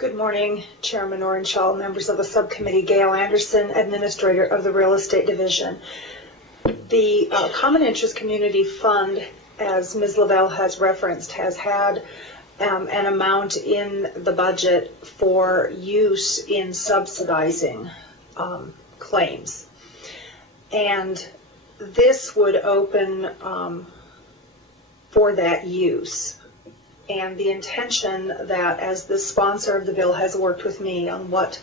Good morning, Chairman Orenshaw, members of the subcommittee. Gail Anderson, Administrator of the Real Estate Division. The Common Interest Community Fund, as Ms. Lavelle has referenced, has had an amount in the budget for use in subsidizing claims. And this would open for that use. And the intention that, as the sponsor of the bill has worked with me on what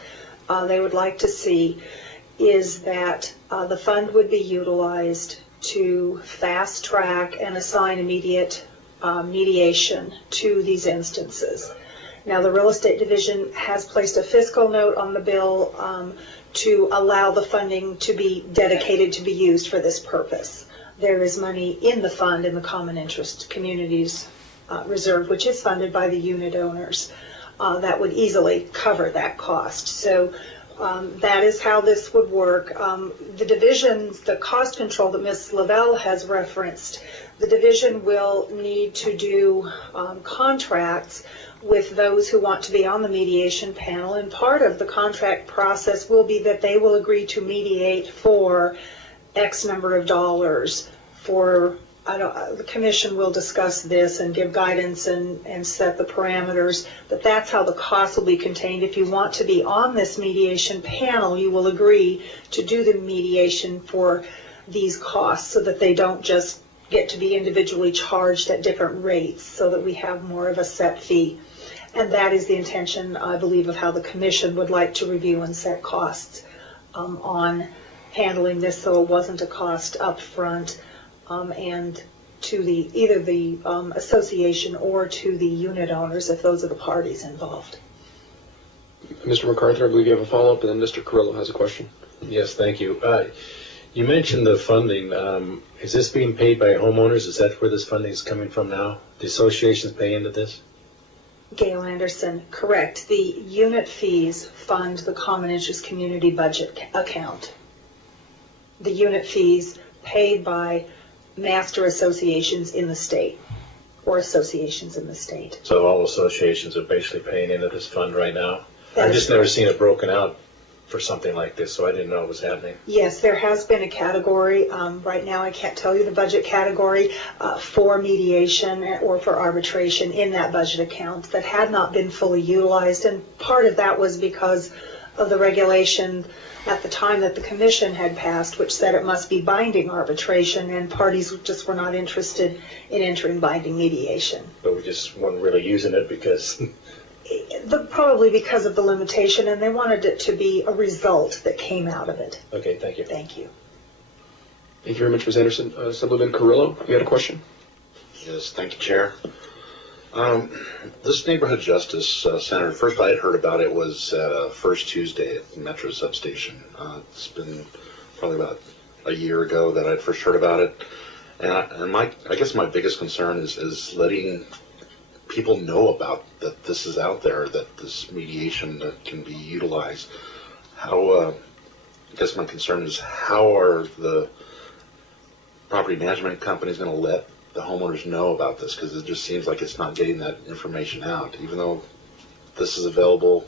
they would like to see, is that the fund would be utilized to fast track and assign immediate mediation to these instances. Now, the Real Estate Division has placed a fiscal note on the bill to allow the funding to be dedicated to be used for this purpose. There is money in the fund in the Common Interest Communities Reserve, which is funded by the unit owners, that would easily cover that cost. So that is how this would work. The divisions, the cost control that Ms. Lavelle has referenced, the division will need to do contracts with those who want to be on the mediation panel, and part of the contract process will be that they will agree to mediate for X number of dollars for, the commission will discuss this and give guidance and set the parameters, but that's how the costs will be contained. If you want to be on this mediation panel, you will agree to do the mediation for these costs so that they don't just get to be individually charged at different rates, so that we have more of a set fee. And that is the intention, I believe, of how the commission would like to review and set costs on handling this, so it wasn't a cost up front. And to either the association or to the unit owners, if those are the parties involved. Mr. MacArthur, I believe you have a follow-up, and then Mr. Carrillo has a question. Yes, thank you. You mentioned the funding. Is this being paid by homeowners? Is that where this funding is coming from now? The associations pay into this? Gail Anderson, correct. The unit fees fund the Common Interest Community Budget account. The unit fees paid by master associations in the state, or associations in the state. So all associations are basically paying into this fund right now? I've just never seen it broken out for something like this, so I didn't know it was happening. Yes, there has been a category. Right now I can't tell you the budget category for mediation or for arbitration in that budget account that had not been fully utilized, and part of that was because of the regulation at the time that the commission had passed, which said it must be binding arbitration, and parties just were not interested in entering binding mediation. But we just weren't really using it because... Probably because of the limitation, and they wanted it to be a result that came out of it. Okay, thank you. Thank you. Thank you very much, Ms. Anderson. Assemblyman Carrillo, you had a question? Yes, thank you, Chair. This Neighborhood Justice Center, first I had heard about it was first Tuesday at the Metro Substation. It's been probably about a year ago that I'd first heard about it. And I guess my biggest concern is letting people know about that this is out there, that this mediation that can be utilized. I guess my concern is, how are the property management companies going to let the homeowners know about this? Because it just seems like it's not getting that information out, even though this is available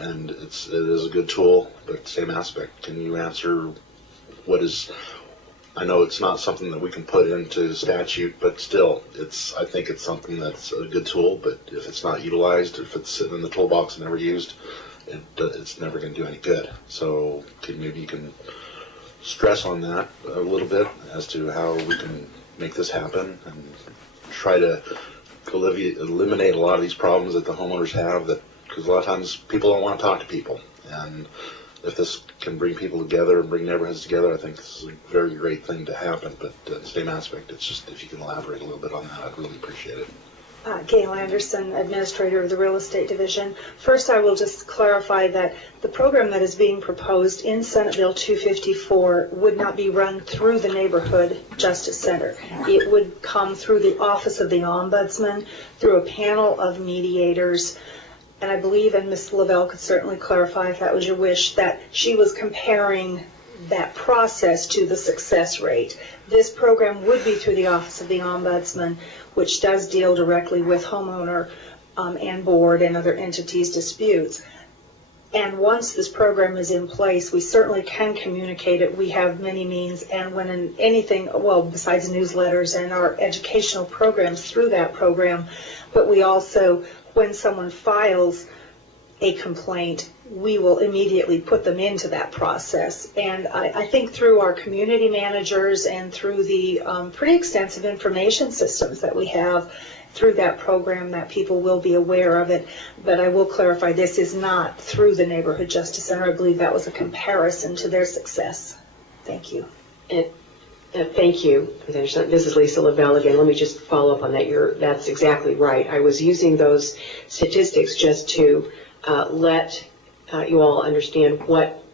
and it is a good tool, but same aspect. Can you answer what is... I know it's not something that we can put into statute, but still, I think it's something that's a good tool, but if it's not utilized, if it's sitting in the toolbox and never used, it's never going to do any good. So maybe you can stress on that a little bit as to how we can make this happen and try to eliminate a lot of these problems that the homeowners have, because a lot of times people don't want to talk to people. And if this can bring people together and bring neighborhoods together, I think this is a very great thing to happen. But the same aspect, it's just, if you can elaborate a little bit on that, I'd really appreciate it. Gail Anderson, Administrator of the Real Estate Division. First, I will just clarify that the program that is being proposed in Senate Bill 254 would not be run through the Neighborhood Justice Center. It would come through the Office of the Ombudsman, through a panel of mediators. And I believe, and Ms. Lavelle could certainly clarify if that was your wish, that she was comparing that process to the success rate. This program would be through the Office of the Ombudsman, which does deal directly with homeowner and board and other entities' disputes. And once this program is in place, we certainly can communicate it. We have many means, and when anything, well, besides newsletters and our educational programs through that program, but we also, when someone files a complaint, we will immediately put them into that process. And I think through our community managers and through the pretty extensive information systems that we have through that program, that people will be aware of it. But I will clarify, this is not through the Neighborhood Justice Center. I believe that was a comparison to their success. Thank you. Thank you. This is Lisa Lavelle again. Let me just follow up on that. That's exactly right. I was using those statistics just to let you all understand what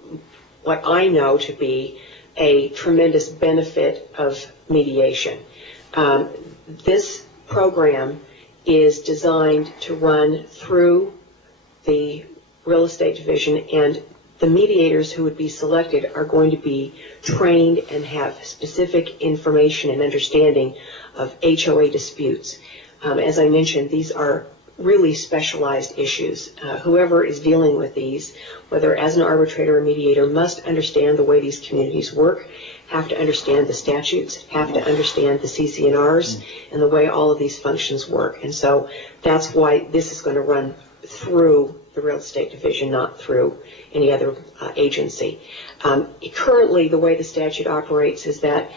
I know to be a tremendous benefit of mediation. This program is designed to run through the real estate division, and the mediators who would be selected are going to be trained and have specific information and understanding of HOA disputes. As I mentioned, these are really specialized issues. Whoever is dealing with these, whether as an arbitrator or mediator, must understand the way these communities work, have to understand the statutes, have to understand the CC&Rs, and the way all of these functions work. And so that's why this is going to run through the real estate division, not through any other agency. Currently, the way the statute operates is that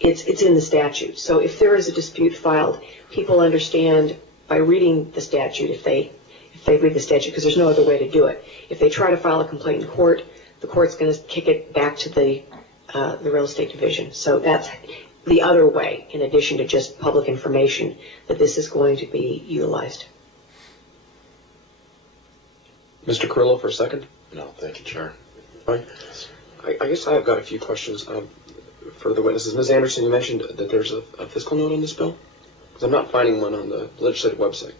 it's in the statute. So if there is a dispute filed, people understand by reading the statute, if they read the statute, because there's no other way to do it. If they try to file a complaint in court, the court's going to kick it back to the real estate division. So that's the other way, in addition to just public information, that this is going to be utilized. Mr. Carrillo for a second. No, thank you, Chair. I guess I've got a few questions for the witnesses. Ms. Anderson, you mentioned that there's a fiscal note on this bill? Because I'm not finding one on the legislative website.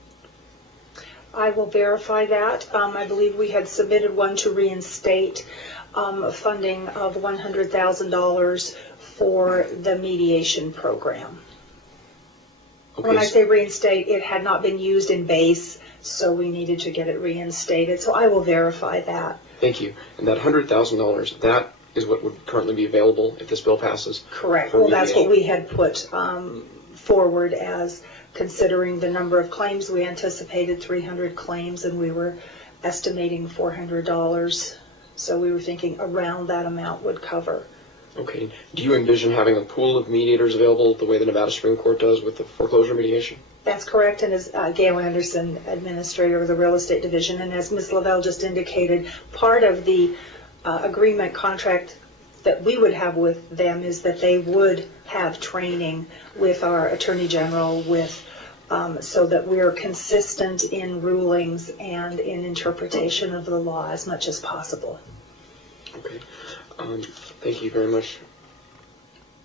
I will verify that. I believe we had submitted one to reinstate funding of $100,000 for the mediation program. Okay, When I say reinstate, it had not been used in base, so we needed to get it reinstated. So I will verify that. Thank you. And that $100,000, that is what would currently be available if this bill passes? Correct. Well, that's what we had put forward as considering the number of claims. We anticipated 300 claims, and we were estimating $400. So we were thinking around that amount would cover. Okay. Do you envision having a pool of mediators available the way the Nevada Supreme Court does with the foreclosure mediation? That's correct, and as Gail Anderson, Administrator of the Real Estate Division, and as Ms. Lavelle just indicated, part of the agreement contract that we would have with them is that they would have training with our Attorney General, so that we are consistent in rulings and in interpretation of the law as much as possible. Okay. Thank you very much.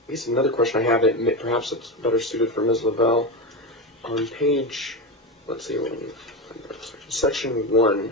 I guess another question I have, perhaps it's better suited for Ms. Lavelle. On page, let's see, section 1,